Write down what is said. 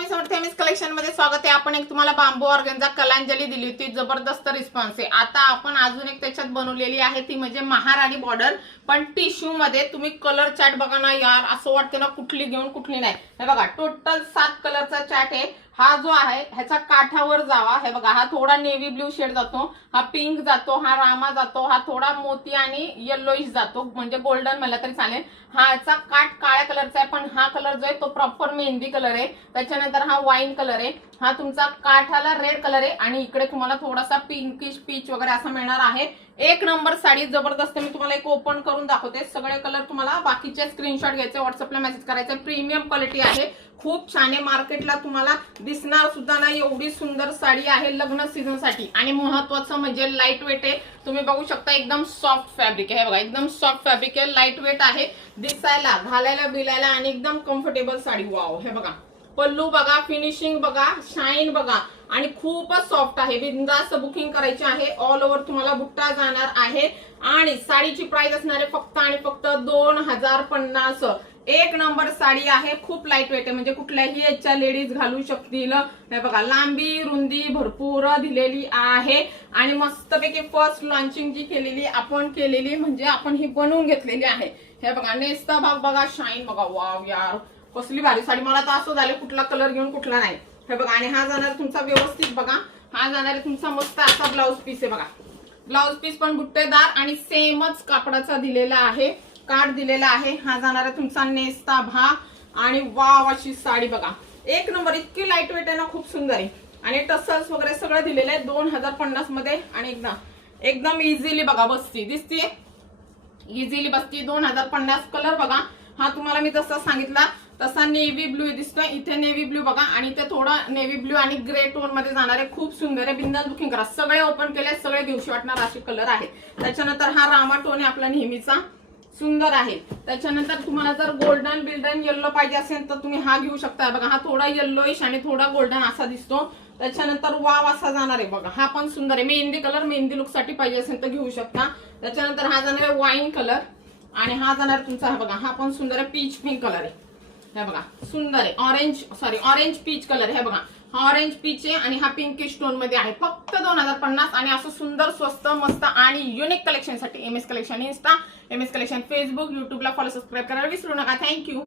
Famous collection मध्ये स्वागत आहे। आपण एक तुम्हाला बांबू ऑर्गेन्झा कलांजली दिली होती, जबरदस्त रिस्पॉन्स आहे। आता आपण अजून एक त्याच्यात बनवलेली आहे, ती म्हणजे महाराणी बॉर्डर, पण टिश्यू मध्ये। तुम्ही कलर चार्ट बघा ना यार, असं वाटतं ना कुठली घेऊन कुठली नाही। हे बघा टोटल 7 कलरचा चार्ट आहे। हा जो आहे ह्याचा काठावर जावा, हे बघा हा थोडा नेव्ही ब्ल्यू शेड जातो, हा पिंक जातो, हा रामा जातो, हा थोडा मोती आणि येलोइश जातो, म्हणजे गोल्डन मला तरी चालेल। हाचा काठ काळ्या कलरचा आहे, पण हा कलर जो आहे तो प्रॉपर मेहंदी कलर आहे। त्याच्यानंतर हा वाईन कलर आहे, हा तुमचा काठाला रेड कलर आहे, आणि इकडे तुम्हाला थोडासा पिंकिश पीच वगैरे असं मिळणार आहे। एक नंबर साडी जबरदस्त। मी तुम्हाला एक ओपन करून दाखवते, सगळे कलर तुम्हाला बाकीचे स्क्रीनशॉट घ्यायचे, व्हॉट्सअपला मेसेज करायचे। प्रीमियम क्वालिटी आहे, खूप छान आहे, मार्केटला तुम्हाला दिसणार सुद्धा नाही एवढी सुंदर साडी आहे लग्न सीझन साठी। आणि महत्त्वाचं म्हणजे लाईट वेट आहे, तुम्ही बघू शकता एकदम सॉफ्ट फॅब्रिक आहे। बघा एकदम सॉफ्ट फॅब्रिक आहे, लाईट वेट आहे, दिसायला घालायला बिलायला आणि एकदम कम्फर्टेबल साडी। वाव, हे बघा पल्लू बघा, फिनिशिंग बघा, शाईन बघा, आणि खूपच सॉफ्ट आहे। बिंदास बुकिंग करायची आहे, ऑल ओव्हर तुम्हाला बुट्टा जाणार आहे। आणि साडीची प्राइस असणार आहे फक्त आणि फक्त 2050। एक नंबर साडी आहे, खूप लाईट वेट आहे, म्हणजे कुठल्याही याच्या लेडीज घालू शकतील। हे बघा लांबी रुंदी भरपूर दिलेली आहे, आणि मस्तपैकी फर्स्ट लॉन्चिंग जी केलेली आपण केलेली, म्हणजे आपण ही बनवून घेतलेली आहे। हे बघा नेसता भाग बघा, शाईन बघा, वाव यार कसली भारी साडी। मला तर असं झालं कुठला कलर घेऊन कुठला नाही। हे बघा, आणि हा जाणार तुमचा व्यवस्थित बघा, हा जाणार आहे तुमचा मस्त असा ब्लाउज पीस आहे बघा। ब्लाउज पीस पण बुट्टेदार आणि सेमच कापडाचा दिलेला आहे, काठ दिलेला आहे। हा जाणार आहे तुमचा नेसता भाग, आणि वाव अशी साडी बघा, एक नंबर, इतकी लाईट वेट आहे ना, खूप सुंदर आहे। आणि टसल्स वगैरे सगळं दिलेलं आहे 2050 मध्ये, आणि एकदम इझिली बघा बसती, दिसतीये इझिली बसती 2050। कलर बघा, हा तुम्हाला मी जसा सांगितला तसा नेव्ही ब्ल्यू दिसतोय, इथे नेव्ही ब्ल्यू बघा, आणि ते थोडा नेव्ही ब्ल्यू आणि ग्रे टोन मध्ये जाणार आहे, खूप सुंदर आहे। बिंदास बुकिंग करा, सगळे ओपन केले, सगळे घेऊशी वाटणार असे कलर आहे। त्याच्यानंतर हा रामा टोन आहे आपला नेहमीचा, सुंदर आहे। त्याच्यानंतर तुम्हाला जर गोल्डन बिल्डन येल्लो पाहिजे असेल तर तुम्ही हा घेऊ शकता। बघा हा थोडा येल्लोइश आणि थोडा गोल्डन असा दिसतो। त्याच्यानंतर वाव असा जाणार आहे बघा, हा पण सुंदर आहे, मेहंदी कलर, मेहंदी लुक साठी पाहिजे असेल तर घेऊ शकता। त्याच्यानंतर हा जाणार आहे वाईन कलर, आणि हा जाणार तुमचा बघा, हा पण सुंदर आहे, पीच पिंक कलर आहे। हे बघा सुंदर आहे, ऑरेंज पीच कलर। हे बघा हा ऑरेंज पीच आहे, आणि हा पिंकिश टोन मध्ये आहे, फक्त 2050। आणि असं सुंदर स्वस्त मस्त आणि युनिक कलेक्शन साठी MS collection Insta, MS collection Facebook, युट्यूबला फॉलो सबस्क्राईब करायला विसरू नका। थँक्यू।